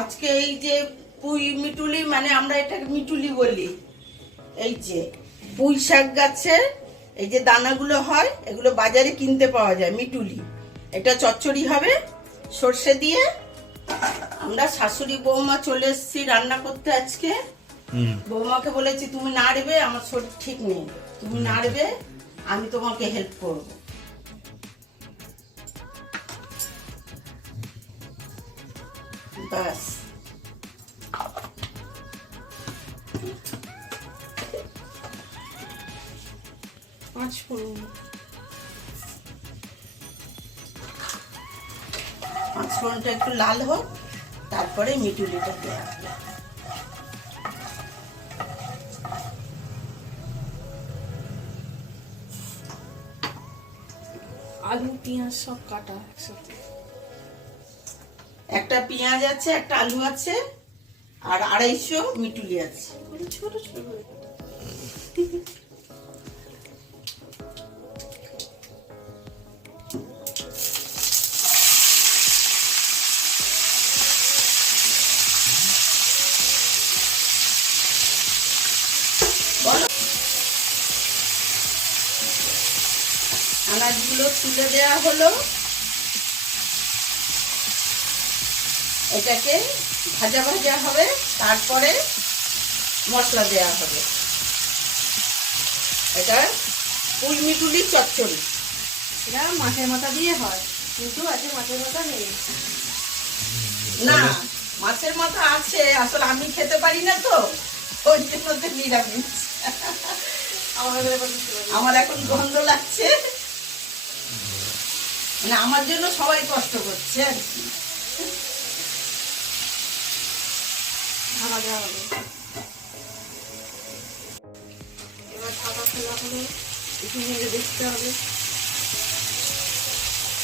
আজকে এই যে পুঁই মিটুলি, মানে আমরা এটাকে মিটুলি বলি। এই যে পুঁই শাক গাছের এই যে দানাগুলো হয়, এগুলো বাজারে কিনতে পাওয়া যায়, মিটুলি। এটা চচ্চড়ি হবে সর্ষে দিয়ে। আমরা শাশুড়ি বৌমা চলে এসেছি রান্না করতে আজকে। বৌমাকে বলেছি তুমি নাড়বে, আমার শরীর ঠিক নেই, তুমি নাড়বে, আমি তোমাকে হেল্প করব। বাস পাঁচফোড়নটা একটু লাল হোক, তারপরে মিটুলিটা দেওয়া হবে। আলু পেঁয়াজ সব কাটা একসাথে। একটা পেঁয়াজ আছে, একটা আলু আছে, আর 250 মিটুলি আছে। ছোট ছোট করে কাটা। আনাজগুলো তুলে দেওয়া হলো, এটাকে ভাজা ভাজা হবে, তারপরে মশলা দেওয়া হবে। এটা পুঁই মিটুলি চচ্চড়ি। এটা মাছের মাথা দিয়ে হয়, কিন্তু আজকে মাছের মাথা নেই। না, মাছের মাথা আছে, আসলে আমি খেতে পারি না তো, ওই জন্য তো নিরামিষ। আমার এখন গন্ধ লাগছে, মানে আমার জন্য সবাই কষ্ট করছে আর কি। এবার ঢাকা খোলা হলে একটু নেড়ে দেখতে হবে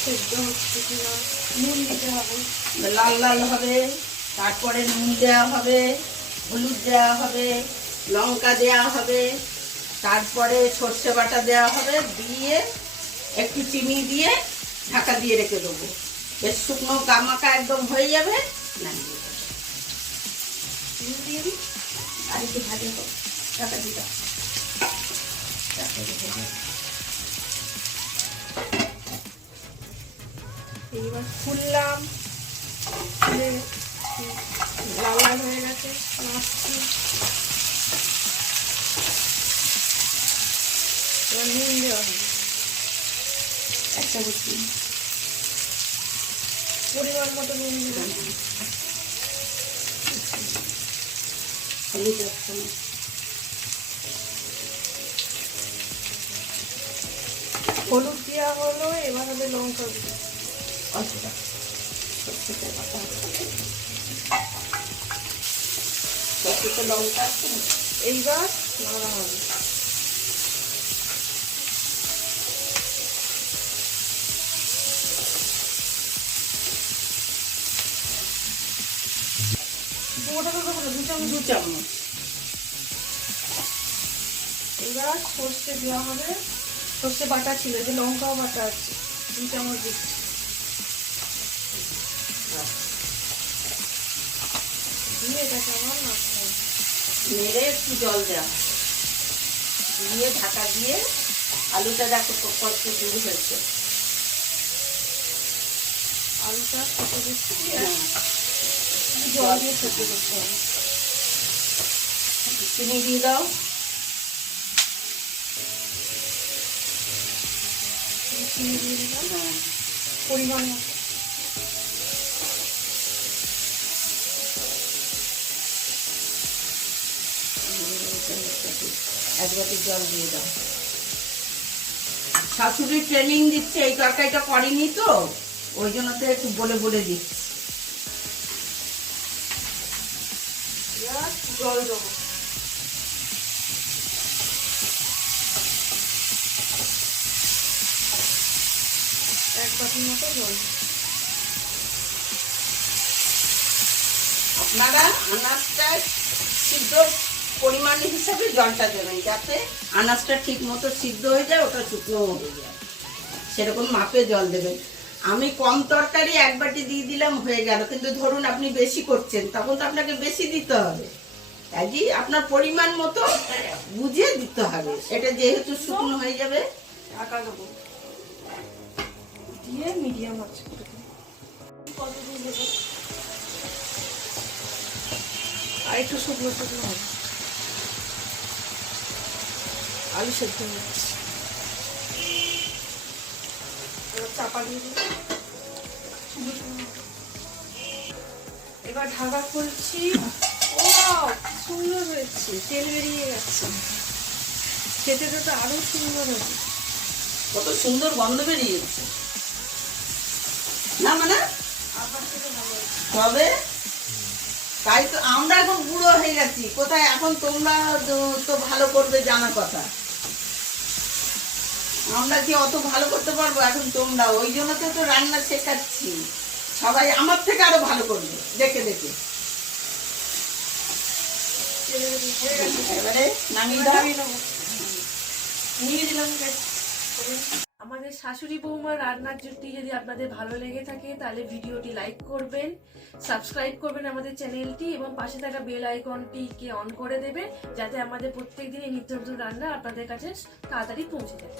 সেদ্ধ হচ্ছে কিনা। নুন দিতে হবে, লাল লাল হবে, তারপরে নুন দেওয়া হবে, হলুদ দেওয়া হবে, লঙ্কা দেওয়া হবে, তারপরে সর্ষে বাটা দেওয়া হবে, দিয়ে একটু চিনি দিয়ে ঢাকা দিয়ে রেখে দেবো। বেশ শুকনো গামাকা একদম হয়ে যাবে, নামিয়ে দেবো। নুন দিয়ে দিই। আর একটু ভাজা হোক, ঢাকা দিয়ে দাও। এইবার খুললাম, খুলে লাল লাল হয়ে গেছে, নাড়ছি। এবার নুন দেওয়া হবে, একটা বুঝি পরিমাণ মতো নুন দিলাম। হলুদ একটু, হলুদ দেওয়া হলো, এবার হবে লঙ্কা গুঁড়ো। অল্পটা সর্ষেতে বাটা, সর্ষেতে লঙ্কা আছে। এইবার নাড়া হবে। পুরোটা তো দেবো না, 2 চামচ। 2 চামচ। এবার সর্ষে দেওয়া হবে, সর্ষে বাটা ছিল, যে লঙ্কাও বাটা আছে, 2 চামচ দিচ্ছি। দিয়ে এটাকে আমার নাড়তে হবে। নেড়ে একটু জল দেওয়া, দিয়ে ঢাকা দিয়ে আলুটা দেখো কত দূর হয়েছে। আলুটা কেটে দিচ্ছি, হ্যাঁ, জল দিয়ে সেদ্ধ করতে হবে। চিনি দিয়ে দাও। চিনি দিয়ে দিলাম হ্যাঁ, পরিমাণ মতো। এক বাটি জল দিয়ে দাও। শাশুড়ি ট্রেনিং দিচ্ছে, এই তরকারিটা করেনি তো, ওই জন্য তো একটু বলে বলে দিচ্ছি। এবার জল দেবো, এক বাটির মতো জল। আপনারা আনাজটা সিদ্ধ পরিমাণ হিসাবে জলটা দেবেন, যাতে আনাজটা ঠিক মতো সিদ্ধ হয়ে যায়, ওটা শুকনো হয়ে যায়, সেরকম মাপে জল দেবেন। আমি কম তরকারি এক বাটি দিয়ে দিলাম, হয়ে গেল। কিন্তু ধরুন আপনি বেশি করছেন, তখন তো আপনাকে বেশি দিতে হবে। কাজেই আপনার পরিমাণ মতো বুঝে দিতে হবে। এটা যেহেতু শুকনো হয়ে যাবে, ঢাকা দেবো দিয়ে মিডিয়াম আছে করে দেবো। কতদিন দেবো? আর একটু শুকনো শুকনো হবে। আলু সেদ্ধ হয়ে গেছে। এবার চাপা দিয়ে দিই। এবার ঢাকা খুলছি। ও সুন্দর হয়েছে, তেল বেরিয়ে গেছে। খেতে তো আরো সুন্দর হবে। কত সুন্দর গন্ধ বেরিয়েছে না? মানে আপনার থেকে ভালো হয়েছে। তবে তাই তো আমরা এখন বুড়ো হয়ে গেছি কোথায়, এখন তোমরা তো ভালো করবে জানা কথা। আমরা কি অত ভালো করতে পারবো এখন? তোমরা ওই জন্য তো রান্না শেখাচ্ছি, সবাই আমার থেকে আরো ভালো করবে দেখে দেখে। এবারে নামিয়ে দাও। নিয়ে দিলাম। আমাদের শাশুড়ি বৌমার রান্নার জুটি যদি আপনাদের ভালো লেগে থাকে তাহলে ভিডিওটি লাইক করবেন, সাবস্ক্রাইব করবেন আমাদের চ্যানেলটি এবং পাশে থাকা বেল আইকনটিকে অন করে দেবেন, যাতে আমাদের প্রত্যেকদিন এই নিত্য নতুন রান্না আপনাদের কাছে তাড়াতাড়ি পৌঁছে যায়।